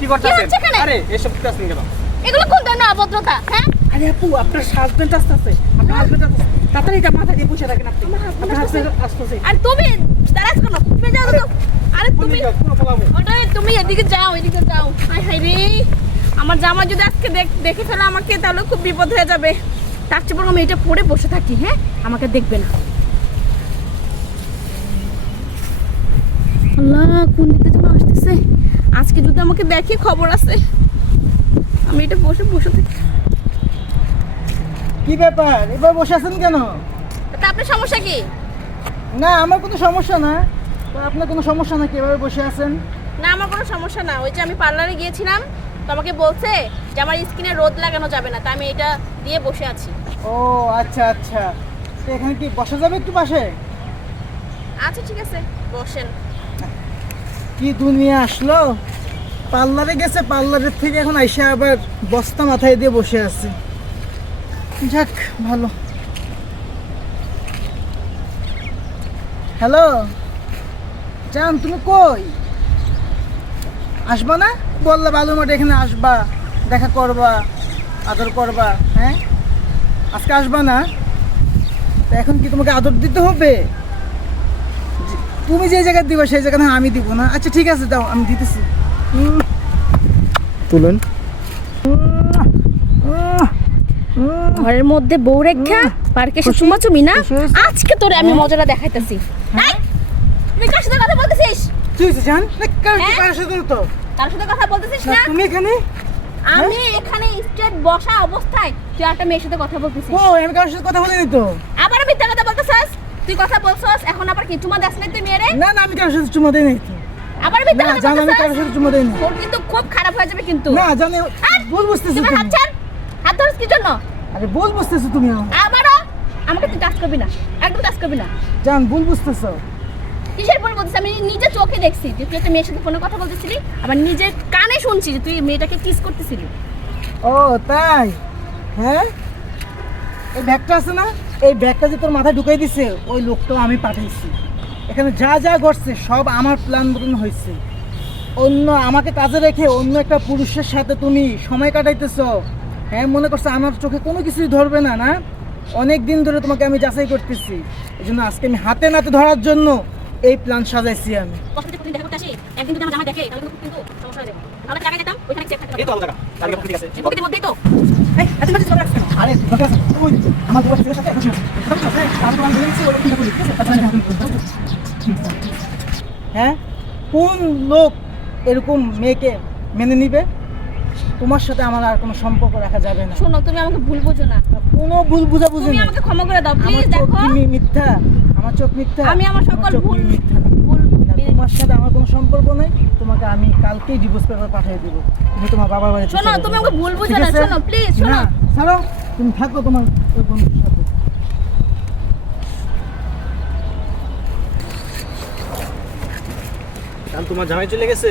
কি করতেছেন? আরে এসব কি করতেছেন কেন? এগুলো কোন ধরনের অভদ্রতা? হ্যাঁ, আরে আপু আপনার হাজবেন্ড আসতেছে, আপনার হাজবেন্ড আসতেছে, তাড়াতাড়ি এটা মাথা দিয়ে বসে থাকেন আপনি। আপনার হাজবেন্ড আসতেছে। আর তুমি দাঁড়াস কেন? তুমি যাও তো। আরে তুমি পুরো পালাবো। ওটাই, তুমি এদিকে যাও, এদিকে যাও। হাই হাই রে, আমার জামা যদি আজকে দেখে ফেলে আমাকে, তাহলে খুব বিপদ হয়ে যাবে। তার চেয়ে বরং আমি এটা পরে বসে থাকি। হ্যাঁ, আমাকে দেখবে না। আল্লাহ, কোন দিক থেকে আসতেছে? আজকে যদি আমাকে দেখে খবর আছে। আমি এটা বসে থাকি। কি ব্যাপার, এবার বসে আছেন কেন? তা আপনার সমস্যা কি? না আমার কোনো সমস্যা না। তো আপনার কোনো সমস্যা নাকি এভাবে বসে আছেন? না, আমার কোনো সমস্যা না। ওই যে আমি পার্লারে গিয়েছিলাম, তো আমাকে বলছে যে আমার স্কিনে রোদ লাগানো যাবে না, তাই আমি এটা দিয়ে বসে আছি। ও আচ্ছা আচ্ছা, তো এখানে কি বসা যাবে একটু পাশে? আচ্ছা ঠিক আছে, বসেন। কি দুনিয়া আসলো, পার্লারে গেছে, পার্লারের থেকে এখন আইসা আবার বস্তা মাথায় দিয়ে বসে আছে। যাক ভালো। হ্যালো জান, তুমি কই? আসবা না? বললে বালু মাঠে এখানে আসবা, দেখা করবা, আদর করবা। হ্যাঁ আজকে আসবা না? তো এখন কি তোমাকে আদর দিতে হবে? তুমি যে জায়গায় দিবা সেই জায়গা আমি দিব না? আচ্ছা ঠিক আছে, দাও আমি দিতেছি। তুলুন। ঘরের মধ্যে বউ রেখা পার্কে এসে চুমাচুমি না? আজকে তোরে আমি মজাটা দেখাইতেছি। এই, তুই কার সাথে কথা বলতেছিস? তুই জান না কার সাথে তো? কার সাথে কথা বলতেছিস না? তুমি এখানে? আমি এখানে স্ট্রেট বসা অবস্থায় তুই একটা মেয়ের সাথে কথা বলতেছিস। ও আমি কার সাথে কথা বলিনি তো। আবার মিথ্যা কথা বলতেছিস। তুই কথা বলছস, এখন আবার কি চুমা দাস নাই তুই মেরে? না না আমি কার সাথে চুমা দেই নাই তো। আবার মিথ্যা না কথা জান, আমি কার বলতেছিস। সাথে চুমা দেই না। তোর কিন্তু খুব খারাপ হয়ে যাবে কিন্তু। না জানি ভুল বুঝতেছো তুমি হাত তুমি। ছাড়। হাত ধরিস কি জন্য? আরে ভুল বুঝতেছো তুমি। আবারও আমাকে তুই টাচ করবি না, একদম টাচ করবি না। জান ভুল বুঝতেছো। কিসের বল বলছিস? আমি নিজে চোখে দেখছি যে তুই একটা মেয়ের সাথে ফোনে কথা বলতেছিলি, আবার নিজের কানে শুনছি যে তুই মেয়েটাকে কিস করতেছিলি। ও তাই? হ্যাঁ এই ব্যাগটা আছে না, এই ব্যাগটা যে তোর মাথায় ঢুকাই দিছে ওই লোকটাও আমি পাঠাইছি। এখানে যা যা ঘটছে সব আমার প্ল্যান মতন হয়েছে। অন্য আমাকে কাজে রেখে অন্য একটা পুরুষের সাথে তুমি সময় কাটাইতেছো। হ্যাঁ মনে করছো আমার চোখে কোনো কিছুই ধরবে না? না, অনেক দিন ধরে তোমাকে আমি যাচাই করতেছি, এই জন্য আজকে আমি হাতে নাতে ধরার জন্য এই প্ল্যান সাজাইছি আমি। কতদিন প্রতিদিন দেখা করতে আসি, একদিন যদি আমার জামা দেখে তাহলে কিন্তু সমস্যা হয়ে যাবে। আমরা জায়গায় যেতাম, ওইখানে চেক থাকতে এই তো ভালো জায়গা। কালকে ঠিক আছে। এই পকেটের মধ্যেই তো। এই এত মাঝে চলে আসছে কেন? আরে দরকার আছে ওই আমার দোকান থেকে সাথে এখন আমি তো আমি বলেছি ওই কিনা বলি। হ্যাঁ কোন লোক এরকম মেয়েকে মেনে নিবে? তোমার সাথে আমার আর কোনো সম্পর্ক রাখা যাবে না। শোনো, তুমি আমাকে ভুল বোঝো না। কোনো ভুল বুঝাবুঝি তুমি নেই। আমাকে ক্ষমা করে দাও আমার প্লিজ। চোখ দেখো কি মিথ্যা? আমার চোখ মিথ্যা? আমি আমার সকল চোখ কি ভুল মিথ্যা না? না, তোমার সাথে আমার কোনো সম্পর্ক নেই। তোমাকে আমি কালকেই ডিভোর্স পেপার পাঠিয়ে দেব। তুমি তোমার বাবার বাড়িতে শোনো, চলে তুমি যাও। আমাকে ভুল বুঝো ঠিক না। আছে? শোনো প্লিজ, শোনো। না ছাড়ো, তুমি থাকো তোমার ওই বন্ধুর সাথে। কাল তোমার জামাই চলে গেছে?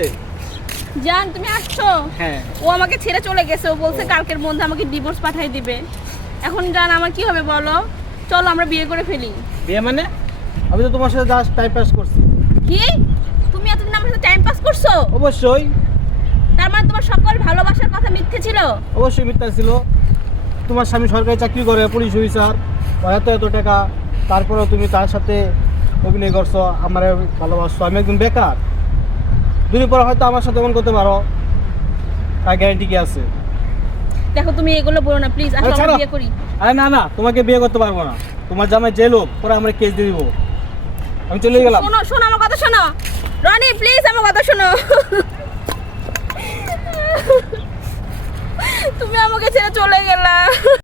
জান, তুমি আসছো? হ্যাঁ। ও আমাকে ছেড়ে চলে গেছে। ও বলছে কালকের মধ্যে আমাকে ডিভোর্স পাঠিয়ে দিবে। এখন জান আমার কি হবে বলো? চলো আমরা বিয়ে করে ফেলি। বিয়ে মানে? আমি তো তোমার সাথে জাস্ট টাইম পাস করছি। কি? তুমি এতদিন আমার সাথে টাইম পাস করছো? অবশ্যই তার মানে তোমার সকল ভালোবাসার কথা মিথ্যে ছিল? অবশ্যই মিথ্যা ছিল। তোমার স্বামী সরকারি চাকরি করে, পুলিশ অফিসার, ওর এত এত টাকা, তারপরেও তুমি তার সাথে অভিনয় করছো, আমার ভালোবাসছো। আমি একদম বেকার। দুদিন পরে হয়তো আমার সাথে এমন করতে পারো, তার গ্যারান্টি কি আছে? দেখো তুমি এগুলো বলো না প্লিজ। আসো আরে আমরা ছাড়ো। বিয়ে করি। আরে না না, তোমাকে বিয়ে করতে পারবো না। তোমার জামাই যে লোক, পরে আমরা কেস দিয়ে দিব। আমি চলে গেলাম। শোনো শোনো, আমার কথা শোনো রনি, প্লিজ আমার কথা শোনো।